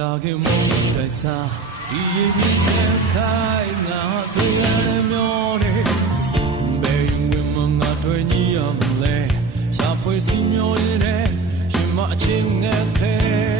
လာခင်မုန်းတိုက်စားဒီရင်မြင့်တဲ့ခိုင်ငါဆိုရတဲ့မျောနေဘယ်ဝင်မငါတွေ့ညီရမလဲရှာဖွေစီမျောနေတဲ့ရှင်မအချင်းငယ်ခဲ